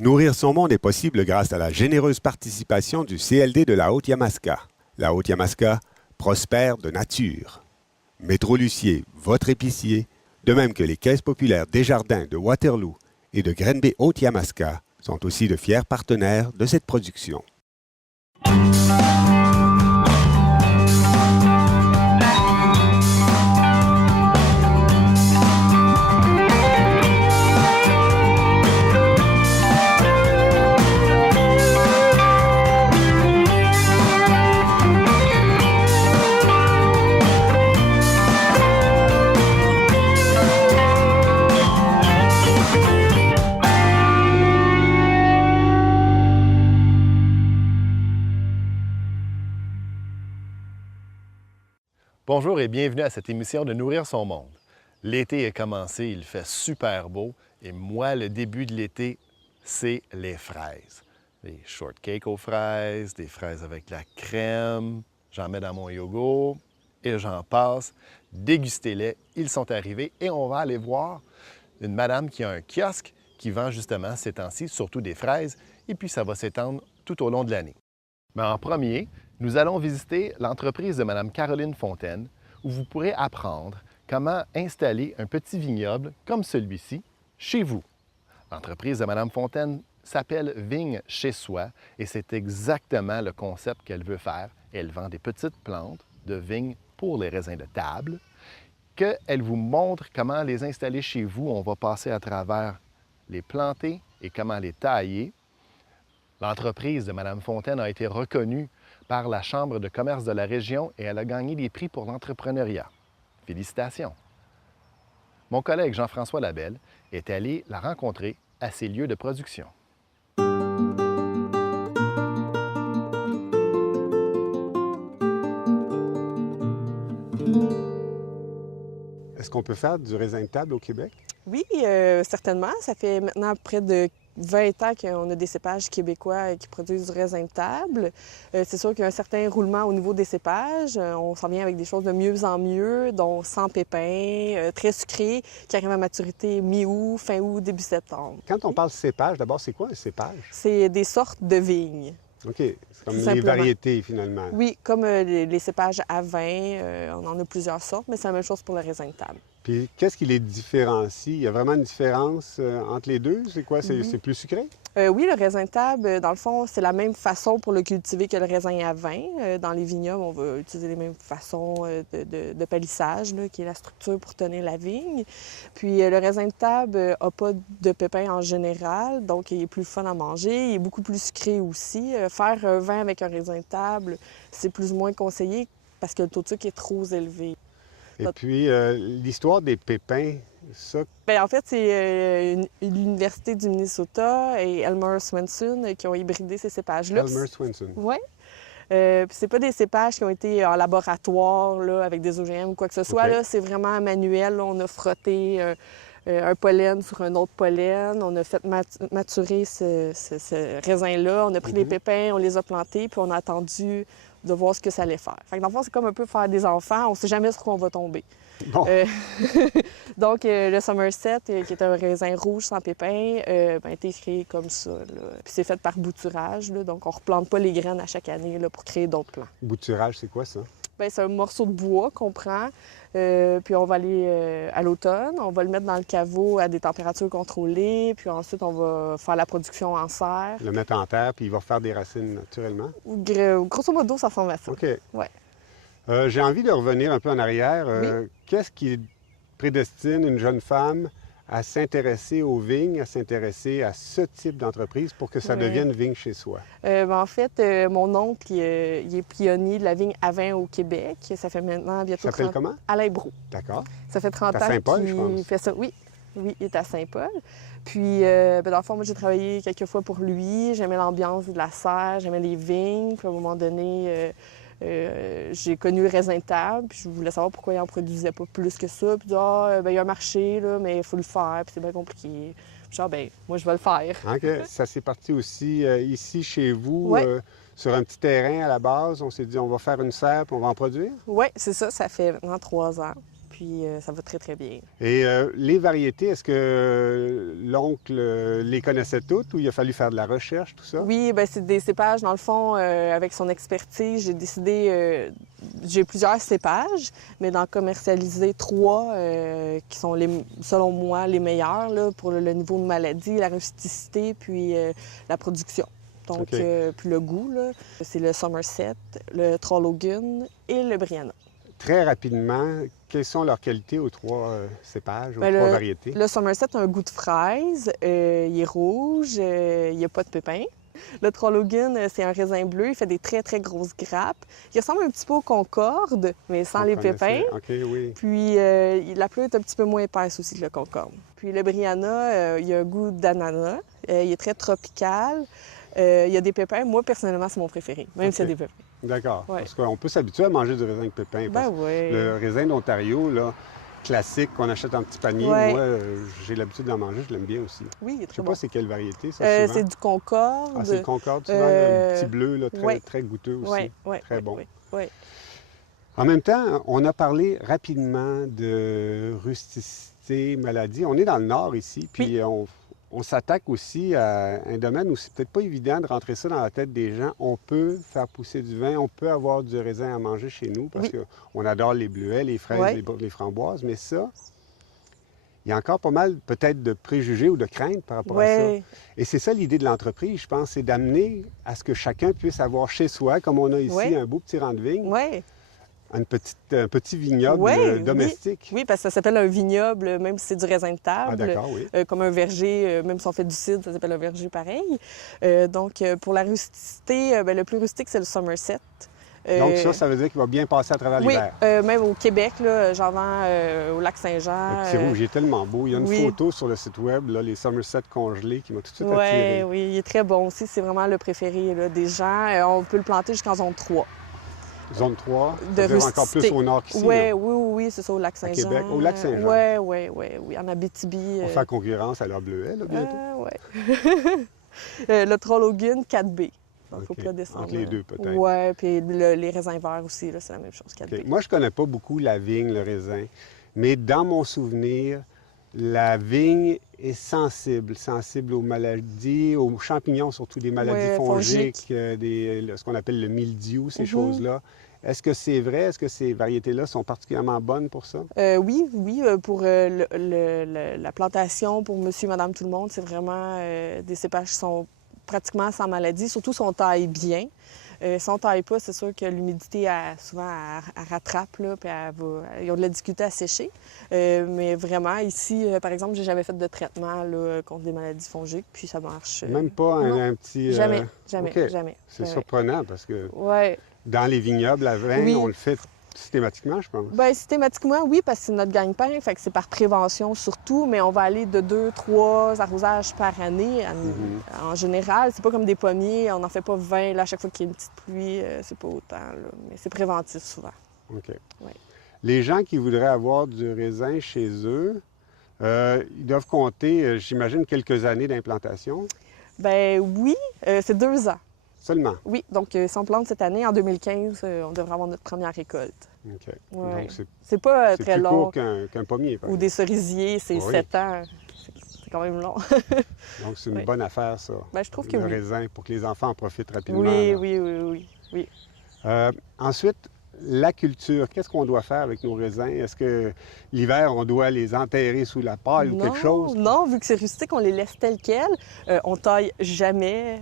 Nourrir son monde est possible grâce à la généreuse participation du CLD de la Haute-Yamaska. La Haute-Yamaska prospère de nature. Métro Lucier, votre épicier, de même que les caisses populaires Desjardins de Waterloo et de Grenby Haute-Yamaska, sont aussi de fiers partenaires de cette production. Bonjour et bienvenue à cette émission de Nourrir son monde. L'été est commencé, il fait super beau et moi, le début de l'été, c'est les fraises. Des shortcakes aux fraises, des fraises avec de la crème, j'en mets dans mon yogourt et j'en passe. Dégustez-les, ils sont arrivés et on va aller voir une madame qui a un kiosque qui vend justement ces temps-ci, surtout des fraises, et puis ça va s'étendre tout au long de l'année. Mais en premier, nous allons visiter l'entreprise de Mme Caroline Fontaine, où vous pourrez apprendre comment installer un petit vignoble comme celui-ci chez vous. L'entreprise de Mme Fontaine s'appelle Vigne chez soi et c'est exactement le concept qu'elle veut faire. Elle vend des petites plantes de vigne pour les raisins de table, qu'elle vous montre comment les installer chez vous. On va passer à travers les planter et comment les tailler. L'entreprise de Mme Fontaine a été reconnue par la Chambre de commerce de la région et elle a gagné des prix pour l'entrepreneuriat. Félicitations! Mon collègue Jean-François Labelle est allé la rencontrer à ses lieux de production. Est-ce qu'on peut faire du raisin de table au Québec? Oui, certainement. Ça fait maintenant près de 20 ans qu'on a des cépages québécois qui produisent du raisin de table. C'est sûr qu'il y a un certain roulement au niveau des cépages. On s'en vient avec des choses de mieux en mieux, dont sans pépins, très sucrés, qui arrivent à maturité mi-août, fin août, début septembre. Quand on parle cépage, d'abord, c'est quoi un cépage? C'est des sortes de vignes. OK, c'est comme les Simplement. variétés finalement. Oui, comme les cépages à vin, on en a plusieurs sortes, mais c'est la même chose pour le raisin de table. Puis qu'est-ce qui les différencie? Il y a vraiment une différence entre les deux? C'est quoi? C'est plus sucré? Oui, le raisin de table, dans le fond, c'est la même façon pour le cultiver que le raisin à vin. Dans les vignobles, on va utiliser les mêmes façons de palissage, là, qui est la structure pour tenir la vigne. Puis le raisin de table n'a pas de pépins en général, donc il est plus fun à manger. Il est beaucoup plus sucré aussi. Faire un vin avec un raisin de table, c'est plus ou moins conseillé parce que le taux de sucre est trop élevé. Et puis, l'histoire des pépins, ça... Bien, en fait, c'est l'Université du Minnesota et Elmer Swenson qui ont hybridé ces cépages-là. Elmer Swenson. Oui. Puis c'est pas des cépages qui ont été en laboratoire là, avec des OGM ou quoi que ce soit. OK. Là, c'est vraiment manuel. Là, on a frotté un pollen sur un autre pollen. On a fait maturer ce raisin-là. On a pris les pépins, on les a plantés, puis on a attendu de voir ce que ça allait faire. Fait que dans le fond, c'est comme un peu faire des enfants. On ne sait jamais sur quoi on va tomber. Bon. Donc, le Somerset, qui est un raisin rouge sans pépins, a été créé comme ça. Là. Puis c'est fait par bouturage. Là. Donc, on ne replante pas les graines à chaque année là, pour créer d'autres plants. Bouturage, c'est quoi ça? Bien, c'est un morceau de bois qu'on prend, puis on va aller à l'automne, on va le mettre dans le caveau à des températures contrôlées, puis ensuite on va faire la production en serre. Le mettre en terre, puis il va faire des racines naturellement? Grosso modo, ça ressemble à ça. OK. Ouais. J'ai envie de revenir un peu en arrière. Oui. Qu'est-ce qui prédestine une jeune femme à s'intéresser aux vignes, à s'intéresser à ce type d'entreprise pour que ça devienne vigne chez soi? En fait, mon oncle, il est pionnier de la vigne à vin au Québec. Ça fait maintenant bientôt Ça s'appelle 30... comment? Alain Brou. D'accord. Ça fait 30 C'est à ans Saint-Paul, je qu'il pense. fait ça. Oui, il est à Saint-Paul. Puis, dans le fond, moi, j'ai travaillé quelques fois pour lui. J'aimais l'ambiance de la serre, j'aimais les vignes. Puis, à un moment donné, j'ai connu le raisin de table, puis je voulais savoir pourquoi il n'en produisait pas plus que ça. Puis, il y a un marché, là, mais il faut le faire, puis c'est bien compliqué. Puis, moi, je vais le faire. OK. Ça s'est parti aussi ici, chez vous, Ouais. sur un petit terrain à la base. On s'est dit, on va faire une serre, puis on va en produire? Oui, c'est ça. Ça fait maintenant 3 ans. Puis ça va très, très bien. Et les variétés, est-ce que l'oncle les connaissait toutes ou il a fallu faire de la recherche, tout ça? Oui, bien, c'est des cépages. Dans le fond, avec son expertise, j'ai décidé... j'ai plusieurs cépages, mais d'en commercialiser 3 qui sont, selon moi, les meilleurs là, pour le niveau de maladie, la rusticité, puis la production. Donc, puis le goût, là, c'est le Somerset, le Trollogun et le Brianna. Très rapidement, quelles sont leurs qualités aux 3 cépages, aux Bien, 3 variétés? Le Somerset a un goût de fraise, il est rouge, il n'y a pas de pépins. Le Trollogun, c'est un raisin bleu, il fait des très, très grosses grappes. Il ressemble un petit peu au Concorde, mais sans les pépins. OK, oui. Puis la pleure est un petit peu moins épaisse aussi que le Concorde. Puis le Brianna, il a un goût d'ananas, il est très tropical. Il y a des pépins. Moi, personnellement, c'est mon préféré, même s'il y a des pépins. D'accord. Ouais. Parce qu'on peut s'habituer à manger du raisin avec pépins. Ben oui. Le raisin d'Ontario, là, classique, qu'on achète en petit panier, Ouais. moi, j'ai l'habitude d'en manger, je l'aime bien aussi. Oui, il est Je très sais bon. pas c'est quelle variété, ça, souvent. C'est du Concorde. Ah, c'est le Concorde, souvent, le petit bleu, là, très, ouais. très goûteux aussi. Oui, oui. Très bon. Oui, oui. En même temps, on a parlé rapidement de rusticité, maladie. On est dans le nord ici, puis on s'attaque aussi à un domaine où c'est peut-être pas évident de rentrer ça dans la tête des gens. On peut faire pousser du vin, on peut avoir du raisin à manger chez nous parce qu'on adore les bleuets, les fraises, les framboises, mais ça, il y a encore pas mal peut-être de préjugés ou de craintes par rapport à ça. Et c'est ça l'idée de l'entreprise, je pense, c'est d'amener à ce que chacun puisse avoir chez soi, comme on a ici, un beau petit rang de vigne, un petit vignoble domestique. Oui, parce que ça s'appelle un vignoble, même si c'est du raisin de table. Ah, d'accord, oui. Comme un verger, même si on fait du cidre, ça s'appelle un verger pareil. Donc, pour la rusticité, le plus rustique, c'est le Somerset. Donc ça veut dire qu'il va bien passer à travers l'hiver. Oui, même au Québec, j'en vends au Lac-Saint-Jean. Le petit rouge, il est tellement beau. Il y a une photo sur le site web, là, les Somerset congelés, qui m'a tout de suite attiré. Oui, il est très bon aussi. C'est vraiment le préféré là, des gens. On peut le planter jusqu'en zone 3. Zone 3, de rusticité. Encore plus au nord qu'ici. Oui, c'est ça, au Lac-Saint-Jean. À Québec, au Lac-Saint-Jean. Oui, en Abitibi. On fait concurrence à leur bleuet, là, bientôt. Oui. Le Trollogun 4B. Donc, il faut pas descendre. Entre les deux, peut-être. Oui, puis les raisins verts aussi, c'est la même chose, 4B. Moi, je connais pas beaucoup la vigne, le raisin, mais dans mon souvenir, la vigne est sensible aux maladies, aux champignons, surtout des maladies fongiques, ce qu'on appelle le mildiou, ces choses-là. Est-ce que c'est vrai? Est-ce que ces variétés-là sont particulièrement bonnes pour ça? Oui. Pour la plantation, pour monsieur, madame, tout le monde, c'est vraiment des cépages qui sont pratiquement sans maladie, surtout si on taille bien. Si on ne taille pas, c'est sûr que l'humidité, souvent, elle rattrape, là, puis ils ont de la difficulté à sécher. Mais vraiment, ici, par exemple, j'ai jamais fait de traitement là, contre des maladies fongiques, puis ça marche. Même pas un petit... Jamais. C'est surprenant parce que ouais. Dans les vignobles à vin, on le fait systématiquement, je pense. Bien, systématiquement, oui, parce que c'est notre gagne-pain, fait que c'est par prévention surtout, mais on va aller de 2-3 arrosages par année en général. C'est pas comme des pommiers, on n'en fait pas 20 là, à chaque fois qu'il y a une petite pluie, c'est pas autant, là, mais c'est préventif souvent. OK. Ouais. Les gens qui voudraient avoir du raisin chez eux, ils doivent compter, j'imagine, quelques années d'implantation? Bien oui, c'est 2 ans. Seulement? Oui, donc si on plante cette année, en 2015, on devrait avoir notre première récolte. OK. Ouais. Donc c'est pas très plus long. court qu'un pommier, par Ou des cerisiers, c'est 7 ans. C'est quand même long. Donc c'est une bonne affaire, ça. Bien, je trouve que le raisin, pour que les enfants en profitent rapidement. Oui. Ensuite, la culture, qu'est-ce qu'on doit faire avec nos raisins? Est-ce que l'hiver, on doit les enterrer sous la paille ou quelque chose? Non, vu que c'est rustique, on les laisse tels quels. On taille jamais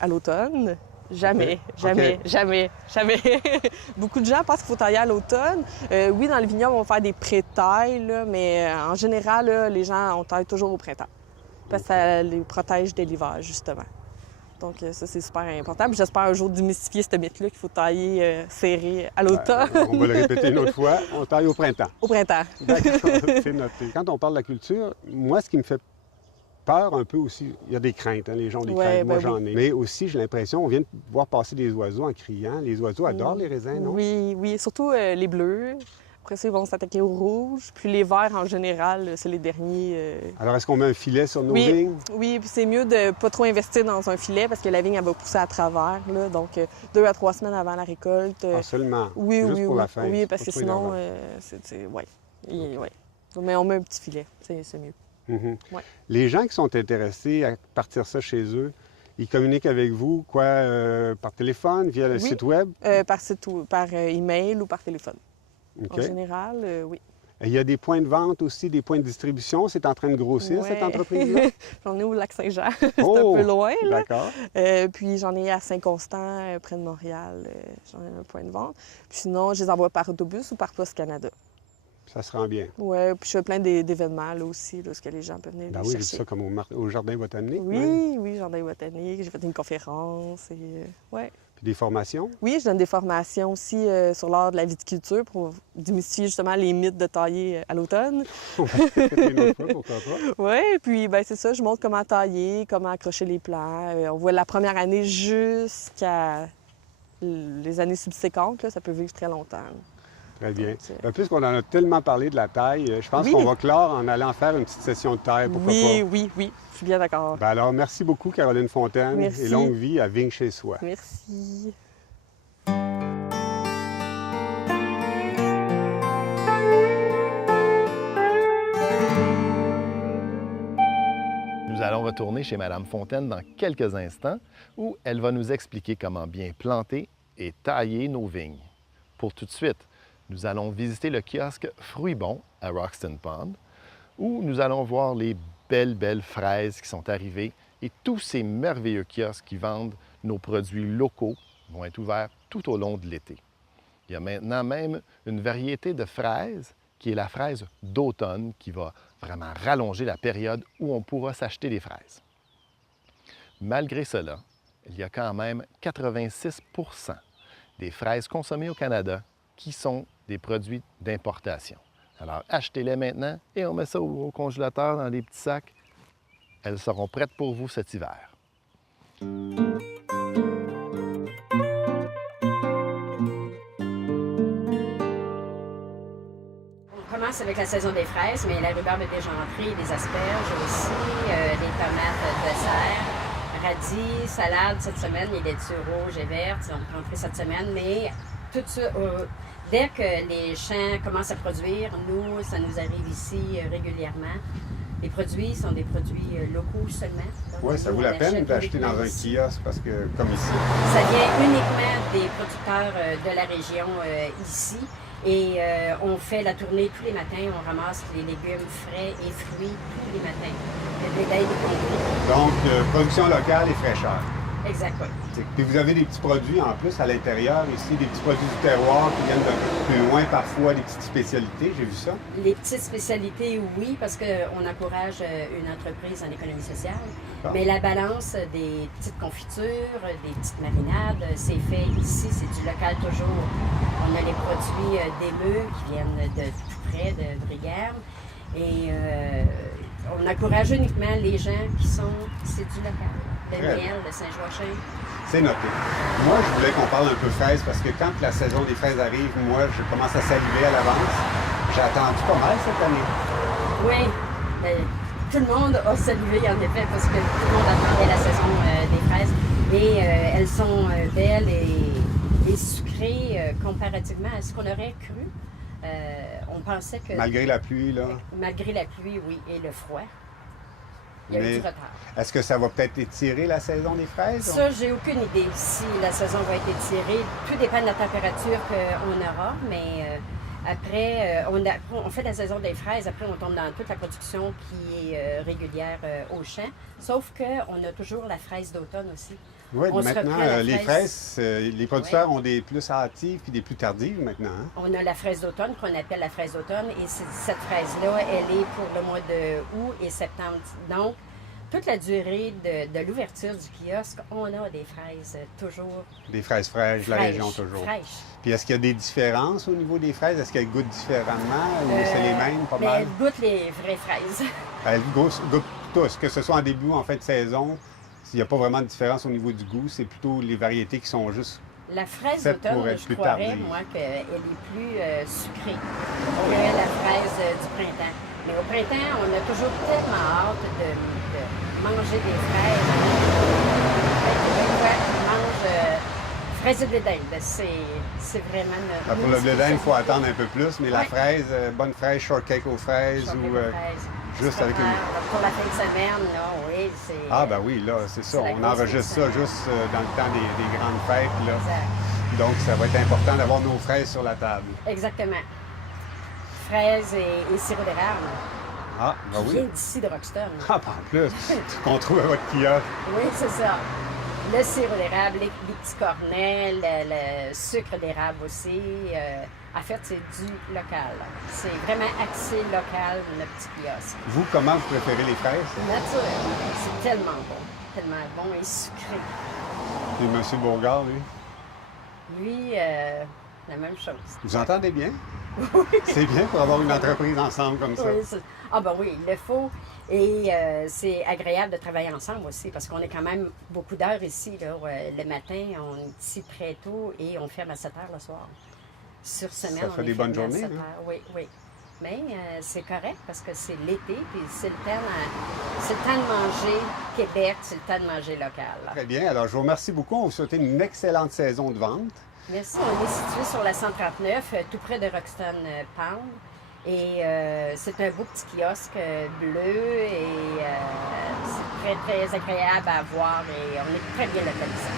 à l'automne. Jamais. Beaucoup de gens pensent qu'il faut tailler à l'automne. Oui, dans le vignoble, on va faire des pré-tailles, là, mais en général, là, les gens, on taille toujours au printemps. Parce que ça les protège de l'hiver, justement. Donc ça, c'est super important. Puis j'espère un jour démystifier ce mythe-là qu'il faut tailler serré à l'automne. On va le répéter une autre fois, on taille au printemps. Au printemps. D'accord, c'est noté. Quand on parle de la culture, moi, ce qui me fait peur un peu aussi, il y a des craintes, hein, les gens ont des craintes, moi j'en ai. Mais aussi, j'ai l'impression, on vient de voir passer des oiseaux en criant. Les oiseaux adorent les raisins, non? Oui, surtout les bleus. Après ça, ils vont s'attaquer aux rouges. Puis les verts, en général, c'est les derniers. Alors, est-ce qu'on met un filet sur nos vignes? Oui, puis c'est mieux de pas trop investir dans un filet parce que la vigne, elle va pousser à travers. Là, donc, 2 à 3 semaines avant la récolte. Seulement? Oui, Juste pour la fin? Oui, parce que sinon, Oui. Mais on met un petit filet, c'est mieux. Mhm. Ouais. Les gens qui sont intéressés à partir ça chez eux, ils communiquent avec vous, par téléphone, via le Oui. site web? Par email ou par téléphone. OK. En général, oui. Et il y a des points de vente aussi, des points de distribution. C'est en train de grossir, cette Ouais. entreprise-là? J'en ai au Lac-Saint-Jean. C'est Oh! un peu loin, là. D'accord. Puis j'en ai à Saint-Constant, près de Montréal. J'en ai un point de vente. Puis sinon, je les envoie par autobus ou par Poste Canada. Ça se rend bien. Oui, puis je fais plein d'événements là aussi, là, où les gens peuvent venir Ben les oui, j'ai vu chercher. ça comme au Jardin botanique. Oui, même. oui, jardin botanique. J'ai fait une conférence. Ouais. Puis des formations. Oui, je donne des formations aussi sur l'art de la viticulture pour démystifier justement les mythes de tailler à l'automne. On va peut-être une autre fois, pourquoi pas. Oui, puis ben c'est ça, je montre comment tailler, comment accrocher les plants. On voit la première année jusqu'à les années subséquentes, là, ça peut vivre très longtemps. Très bien. Donc, Puisqu'on en a tellement parlé de la taille, je pense Oui. qu'on va clore en allant faire une petite session de taille, pourquoi oui, pas. oui, je suis bien d'accord. Ben alors, merci beaucoup, Caroline Fontaine, Merci. et longue vie à Vigne chez soi. Merci. Nous allons retourner chez Mme Fontaine dans quelques instants où elle va nous expliquer comment bien planter et tailler nos vignes. Pour tout de suite, nous allons visiter le kiosque Fruits Bons à Roxton Pond où nous allons voir les belles fraises qui sont arrivées et tous ces merveilleux kiosques qui vendent nos produits locaux vont être ouverts tout au long de l'été. Il y a maintenant même une variété de fraises qui est la fraise d'automne qui va vraiment rallonger la période où on pourra s'acheter des fraises. Malgré cela, il y a quand même 86 des fraises consommées au Canada qui sont des produits d'importation. Alors achetez-les maintenant et on met ça au congélateur dans des petits sacs. Elles seront prêtes pour vous cet hiver. On commence avec la saison des fraises, mais la rhubarbe est déjà entrée, des asperges aussi, des tomates de serre, radis, salade cette semaine, les laitues rouges et vertes sont rentrées cette semaine, mais tout ça, dès que les champs commencent à produire, nous, ça nous arrive ici régulièrement. Les produits sont des produits locaux seulement. Oui, ça vaut la peine d'acheter dans un kiosque parce que, comme ici. Ça vient uniquement des producteurs de la région ici. Et on fait la tournée tous les matins. On ramasse les légumes frais et fruits tous les matins. Des compris. Donc, production locale et fraîcheur. Exact, oui. Puis vous avez des petits produits en plus à l'intérieur ici, des petits produits du terroir qui viennent d'un peu plus loin parfois, des petites spécialités, j'ai vu ça. Les petites spécialités, oui, parce qu'on encourage une entreprise en économie sociale. Ah. Mais la balance des petites confitures, des petites marinades, c'est fait ici, c'est du local toujours. On a les produits d'Émeu qui viennent de tout près, de Vrigam. Et on encourage uniquement les gens qui sont, c'est du local. Le miel, le Saint-Joachim. C'est noté. Moi, je voulais qu'on parle un peu fraises parce que quand la saison des fraises arrive, moi, je commence à saliver à l'avance. J'ai attendu pas mal cette année. Oui, ben, tout le monde a salivé en effet parce que tout le monde attendait la saison des fraises. Et elles sont belles et sucrées comparativement à ce qu'on aurait cru. On pensait que... Malgré la pluie, là. Malgré la pluie, oui, et le froid. Il y a eu du retard. Est-ce que ça va peut-être étirer la saison des fraises? Ça, j'ai aucune idée si la saison va être étirée. Tout dépend de la température qu'on aura, mais après, on fait la saison des fraises. Après, on tombe dans toute la production qui est régulière au champ. Sauf qu'on a toujours la fraise d'automne aussi. Oui, On se maintenant, reprend la les fraise. fraises, les producteurs ont des plus hâtives puis des plus tardives maintenant. Hein? On a la fraise d'automne qu'on appelle la fraise d'automne et cette fraise-là, elle est pour le mois de août et septembre. Donc, toute la durée de l'ouverture du kiosque, on a des fraises toujours Des fraises fraîches, la région toujours. fraîches. Puis est-ce qu'il y a des différences au niveau des fraises? Est-ce qu'elles goûtent différemment ou c'est les mêmes, pas Mais mal? elles goûtent les vraies fraises. Elles goûtent tous, que ce soit en début ou en fin de saison. S'il n'y a pas vraiment de différence au niveau du goût, c'est plutôt les variétés qui sont juste... La fraise Faites pour d'automne, être je plus croirais, tardive. moi, qu'elle est plus sucrée que la fraise du printemps. Mais au printemps, on a toujours tellement hâte de manger des fraises. Des fois, on mange fraise de blé d'Inde, c'est vraiment Ah, pour le blé d'Inde, il faut attendre un peu plus, mais la Ouais. fraise, bonne fraise, shortcake aux fraises Shortcake ou aux fraises. juste Tu avec une... comprends? Pour la fin de semaine, là, oui, c'est... Ah, ben oui, là, c'est ça. c'est la On grosse enregistre ça fête. juste dans le temps des grandes fêtes, là. Exact. Donc, ça va être important d'avoir nos fraises sur la table. Exactement. Fraises et sirop d'érable. Ah, ben Qui vient oui. d'ici de Roxton. Ah, ben en plus, qu'on trouve à votre kiosque. Oui, c'est ça. Le sirop d'érable, les petits cornets, le sucre d'érable aussi. En fait, c'est du local. C'est vraiment axé local, le petit kiosque. Vous, comment vous préférez les fraises? Naturel. C'est tellement bon. Tellement bon et sucré. Et M. Beauregard, lui? Lui, la même chose. Vous entendez bien? C'est bien pour avoir une entreprise ensemble comme ça. Oui, ah ben oui, il le faut. Et c'est agréable de travailler ensemble aussi parce qu'on est quand même beaucoup d'heures ici. Là. Le matin, on est ici très tôt et on ferme à 7 heures le soir. Sur semaine, Ça fait on est des bonnes fermé à journées, 7 hein? heures. Oui, oui. Mais c'est correct parce que c'est l'été puis c'est le temps de manger Québec, c'est le temps de manger local. Très bien. Alors, je vous remercie beaucoup. On vous souhaite une excellente saison de vente. Merci. On est situé sur la 139, tout près de Roxton Pound. Et c'est un beau petit kiosque bleu et c'est très, très agréable à voir et on est très bien localisé.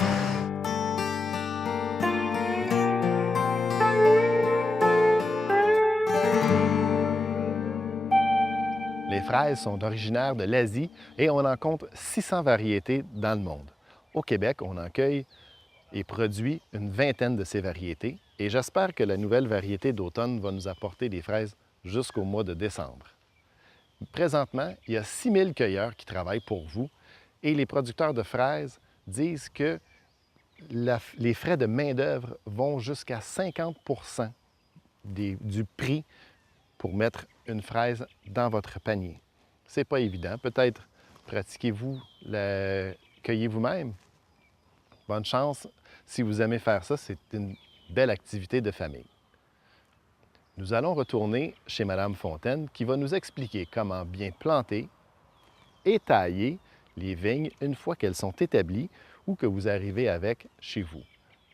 Les fraises sont originaires de l'Asie et on en compte 600 variétés dans le monde. Au Québec, on en cueille et produit une vingtaine de ces variétés et j'espère que la nouvelle variété d'automne va nous apporter des fraises jusqu'au mois de décembre. Présentement, il y a 6000 cueilleurs qui travaillent pour vous et les producteurs de fraises disent que les frais de main-d'œuvre vont jusqu'à 50 du prix pour mettre une fraise dans votre panier. C'est pas évident. Peut-être pratiquez-vous le cueillez vous-même. Bonne chance. Si vous aimez faire ça, c'est une belle activité de famille. Nous allons retourner chez Mme Fontaine qui va nous expliquer comment bien planter et tailler les vignes une fois qu'elles sont établies ou que vous arrivez avec chez vous.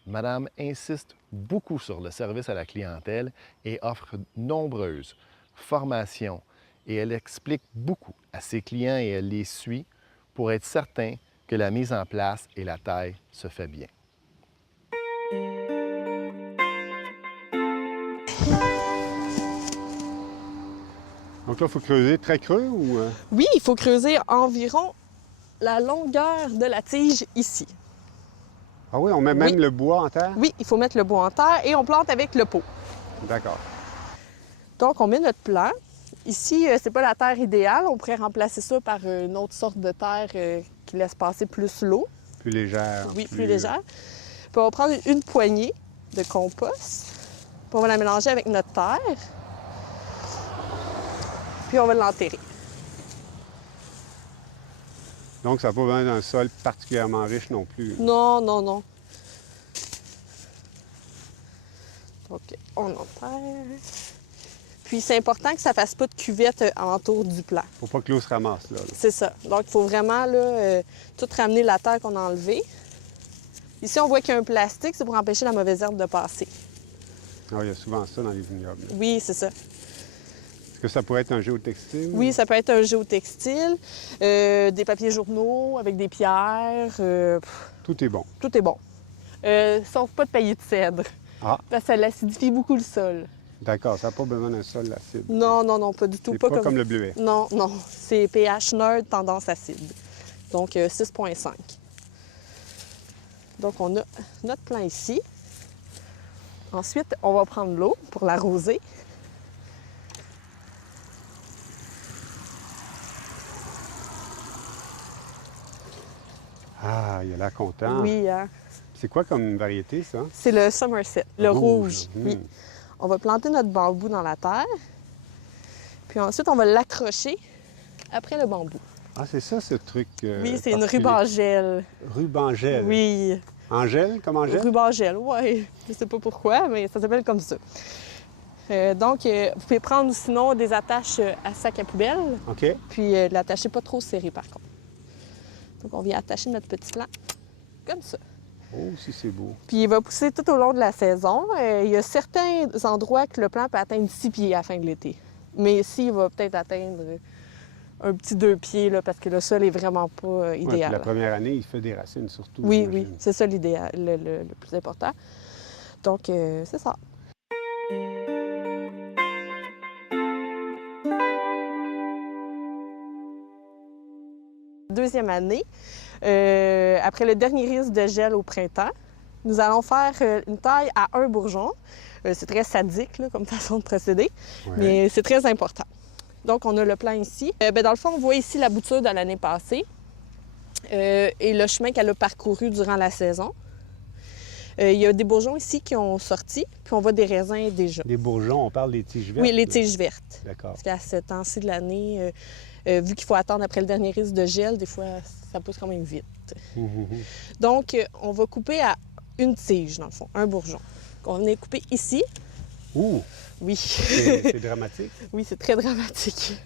Madame insiste beaucoup sur le service à la clientèle et offre nombreuses formations et elle explique beaucoup à ses clients et elle les suit pour être certain que la mise en place et la taille se fait bien. Donc là, il faut creuser très creux ou... Oui, il faut creuser environ la longueur de la tige ici. Ah oui, on met même le bois en terre? Oui, il faut mettre le bois en terre et on plante avec le pot. D'accord. Donc, on met notre plant. Ici, c'est pas la terre idéale. On pourrait remplacer ça par une autre sorte de terre qui laisse passer plus l'eau. Plus légère. Oui, plus légère. Puis on va prendre une poignée de compost. Puis on va la mélanger avec notre terre. Puis on va l'enterrer. Donc, ça n'a pas besoin d'un sol particulièrement riche non plus. Non, non, non. Donc, on enterre. Puis c'est important que ça ne fasse pas de cuvette alentour du plant. Faut pas que l'eau se ramasse, là. C'est ça. Donc, il faut vraiment là, tout ramener la terre qu'on a enlevée. Ici, on voit qu'il y a un plastique, c'est pour empêcher la mauvaise herbe de passer. Ah, il y a souvent ça dans les vignobles. Oui, c'est ça. Est-ce que ça pourrait être un géotextile? Oui, ça peut être un géotextile, des papiers journaux avec des pierres. Tout est bon. Tout est bon. Sauf pas de paillis de cèdre. Ah, Parce que ça l'acidifie beaucoup le sol. d'accord. Ça n'a pas besoin d'un sol acide. Non, non, non, pas du tout. C'est pas comme le bleuet. Non, non. C'est pH neutre, tendance acide. Donc, 6,5. Donc, on a notre plant ici. Ensuite, on va prendre l'eau pour l'arroser. Ah, il a l'air content. Oui, hein? C'est quoi comme variété, ça? C'est le Somerset, le rouge. Mmh. Oui. On va planter notre bambou dans la terre. Puis ensuite, on va l'accrocher après le bambou. Ah, c'est ça, ce truc. Oui, c'est une particulier. rubangelle. Rubangelle. Oui. Angèle, comme Angèle? Rubangelle, oui. Je sais pas pourquoi, mais ça s'appelle comme ça. Donc, vous pouvez prendre sinon des attaches à sac à poubelle, OK. puis l'attacher pas trop serré par contre. Donc, on vient attacher notre petit plant comme ça. Oh, si c'est beau. Puis il va pousser tout au long de la saison. Il y a certains endroits que le plant peut atteindre 6 pieds à la fin de l'été. Mais ici, il va peut-être atteindre un petit 2 pieds, là, parce que le sol est vraiment pas Ouais, puis idéal. la première année, il fait des racines surtout. Oui, j'imagine. oui, c'est ça l'idéal, le plus important. Donc, c'est ça. Deuxième année, après le dernier risque de gel au printemps, nous allons faire une taille à un bourgeon. C'est très sadique là, comme façon de procéder, Ouais. mais c'est très important. Donc, on a le plan ici. Dans le fond, on voit ici la bouture de l'année passée et le chemin qu'elle a parcouru durant la saison. Il y a des bourgeons ici qui ont sorti, puis on voit des raisins déjà. Des bourgeons, on parle des tiges vertes. Oui, les là. tiges vertes. D'accord. Parce qu'à ce temps-ci de l'année, vu qu'il faut attendre après le dernier risque de gel, des fois, ça pousse quand même vite. Donc, on va couper à une tige, dans le fond, un bourgeon. On va venir couper ici. Ouh, Oui. c'est dramatique. Oui, c'est très dramatique.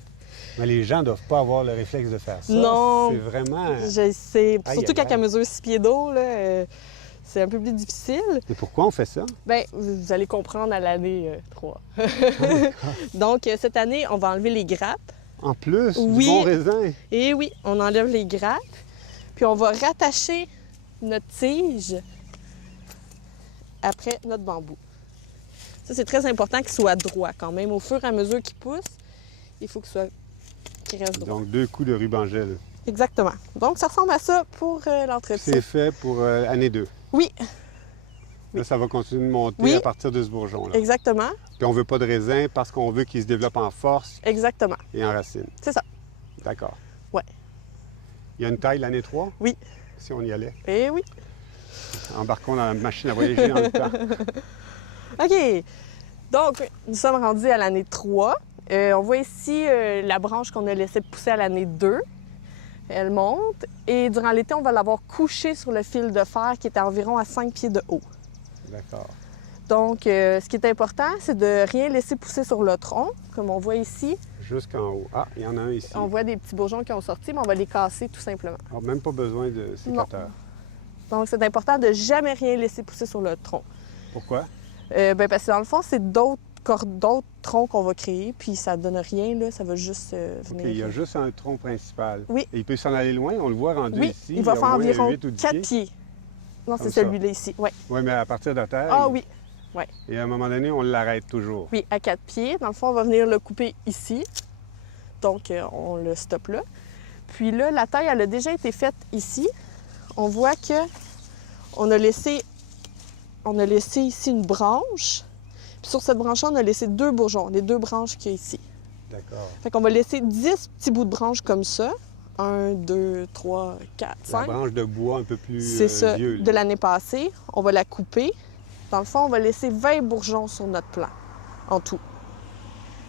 Mais les gens ne doivent pas avoir le réflexe de faire ça. Non. C'est vraiment... Je sais. Aïe, Surtout aïe, quand aïe. elle mesure 6 pieds d'eau, là, c'est un peu plus difficile. Et pourquoi on fait ça? Bien, vous allez comprendre à l'année 3. Donc, cette année, on va enlever les grappes. En plus, Oui. du bon raisin. Et oui, on enlève les grappes. Puis on va rattacher notre tige après notre bambou. Ça, c'est très important qu'il soit droit quand même. Au fur et à mesure qu'il pousse, il faut qu'il reste droit. Donc, 2 coups de ruban gel. Exactement. Donc, ça ressemble à ça pour l'entretien. C'est fait pour année 2. Oui, Là, ça va continuer de monter Oui. à partir de ce bourgeon-là. exactement. Puis on veut pas de raisin parce qu'on veut qu'il se développe en force Exactement. et en racine. C'est ça. D'accord. Ouais. Il y a une taille l'année 3? Oui. Si on y allait. Et oui. Embarquons dans la machine à voyager dans le temps. OK. Donc, nous sommes rendus à l'année 3. On voit ici la branche qu'on a laissée pousser à l'année 2. Elle monte. Et durant l'été, on va l'avoir couchée sur le fil de fer qui est à environ à 5 pieds de haut. D'accord. Donc, ce qui est important, c'est de rien laisser pousser sur le tronc, comme on voit ici. Jusqu'en haut. Ah, il y en a un ici. On voit des petits bourgeons qui ont sorti, mais on va les casser tout simplement. On n'a même pas besoin de sécateur. Donc, c'est important de jamais rien laisser pousser sur le tronc. Pourquoi? Parce que dans le fond, c'est d'autres troncs qu'on va créer, puis ça donne rien, là, ça va juste OK, venir. il y a juste un tronc principal. Oui. Et il peut s'en aller loin, on le voit rendu Oui, ici. il va y a faire au moins environ 8 ou 10 4 pieds. pieds. Non, c'est Comme ça. celui-là ici. Oui. Oui, mais à partir de terre. Ah il- oui. Et à un moment donné, on l'arrête toujours. Oui, à 4 pieds. Dans le fond, on va venir le couper ici. Donc, on le stoppe là. Puis là, la taille, elle a déjà été faite ici. On voit que on a laissé ici une branche. Puis sur cette branche-là, on a laissé 2 bourgeons, les 2 branches qu'il y a ici. D'accord. Fait qu'on va laisser 10 petits bouts de branches comme ça. 1, 2, 3, 4, La 5. branche de bois un peu plus C'est ça, vieux. de là. l'année passée. On va la couper. Dans le fond, on va laisser 20 bourgeons sur notre plan, en tout.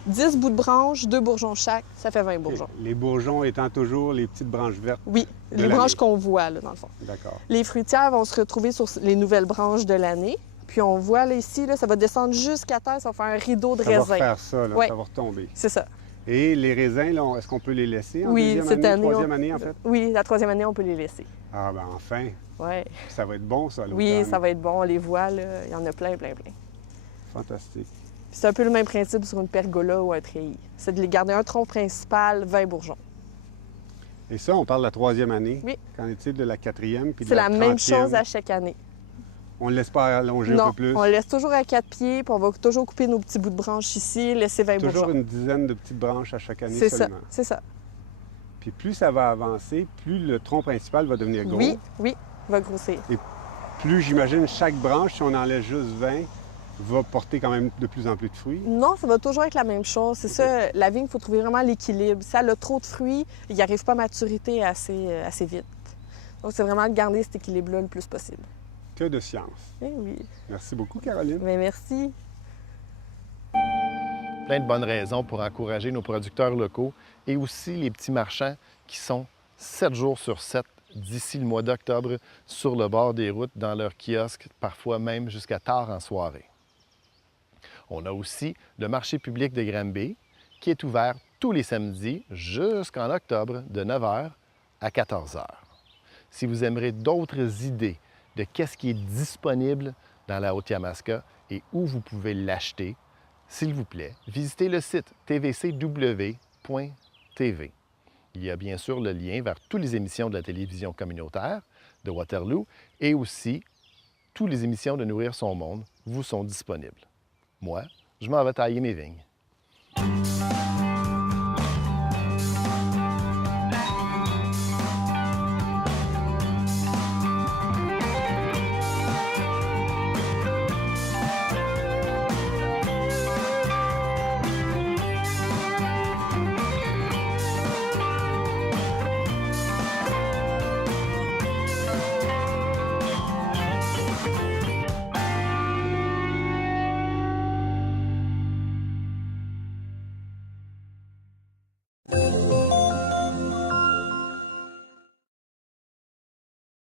10 bouts de branches, 2 bourgeons chaque, ça fait 20 bourgeons. Les bourgeons étant toujours les petites branches vertes. Oui, De les l'année. branches qu'on voit, là, dans le fond. D'accord. Les fruitières vont se retrouver sur les nouvelles branches de l'année. Puis on voit là, ici, là, ça va descendre jusqu'à terre, ça va faire un rideau de Ça va raisin. refaire ça, là, Ouais. ça va retomber. C'est ça. Et les raisins, là, est-ce qu'on peut les laisser en Oui, deuxième cette année, année, troisième année, en fait? Oui, la 3e année, on peut les laisser. Ah, ben enfin, Ouais. ça va être bon, ça, Oui, l'automne. ça va être bon, on les voit, là. Il y en a plein, plein, plein. Fantastique. Puis c'est un peu le même principe sur une pergola ou un treillis. C'est de les garder un tronc principal, 20 bourgeons. Et ça, on parle de la 3e année. Oui. Qu'en est-il de la 4e puis de C'est la la même 30e? chose à chaque année. On ne laisse pas allonger un Non, peu plus? on le laisse toujours à 4 pieds, puis on va toujours couper nos petits bouts de branches ici, laisser 20 Toujours bourgeons. une dizaine de petites branches à chaque année C'est ça, seulement. c'est ça. Puis plus ça va avancer, plus le tronc principal va devenir gros. Oui, oui, va grossir. Plus, j'imagine, chaque branche, si on en laisse juste 20, va porter quand même de plus en plus de fruits. Non, ça va toujours être la même chose. C'est ça, la vigne, il faut trouver vraiment l'équilibre. Si elle a trop de fruits, il n'arrive pas à maturité assez vite. Donc, c'est vraiment de garder cet équilibre-là le plus possible. Que de science. Eh oui. Merci beaucoup, Caroline. Mais merci. Plein de bonnes raisons pour encourager nos producteurs locaux et aussi les petits marchands qui sont 7 jours sur 7 d'ici le mois d'octobre sur le bord des routes, dans leurs kiosques, parfois même jusqu'à tard en soirée. On a aussi le marché public de Granby qui est ouvert tous les samedis jusqu'en octobre de 9h à 14h. Si vous aimerez d'autres idées de qu'est-ce qui est disponible dans la Haute-Yamaska et où vous pouvez l'acheter, s'il vous plaît, visitez le site tvcw.tv. Il y a bien sûr le lien vers toutes les émissions de la télévision communautaire de Waterloo et aussi toutes les émissions de Nourrir son monde vous sont disponibles. Moi, je m'en vais tailler mes vignes.